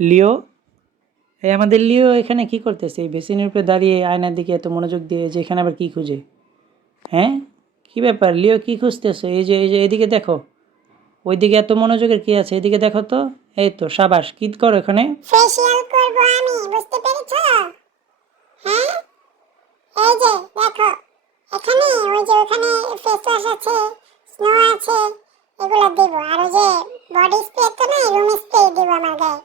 লিও, এই আমাদের লিও এখানে কি করতেছে? এই বেসিনের উপরে দাঁড়িয়ে আয়নার দিকে এত মনোযোগ দিয়ে, যে এখানে আবার কি খুঁজে? হ্যাঁ, কি ব্যাপার লিও, কি খুঁজতেছো? এই যে এদিকে দেখো, ওইদিকে এত মনোযোগের কি আছে? এদিকে দেখো তো। এই তো সাবাস, কি করো এখানে? ফেসিয়াল করব আমি, বুঝতে পেরেছো? হ্যাঁ, এই যে দেখো, এখানে ওই যে ওখানে ফেস ওয়াশ আছে, স্নো আছে, এগুলো দেবো। আর ওই যে বডি স্প্রে তো না, রুম স্প্রে দেবো আমার গায়ে।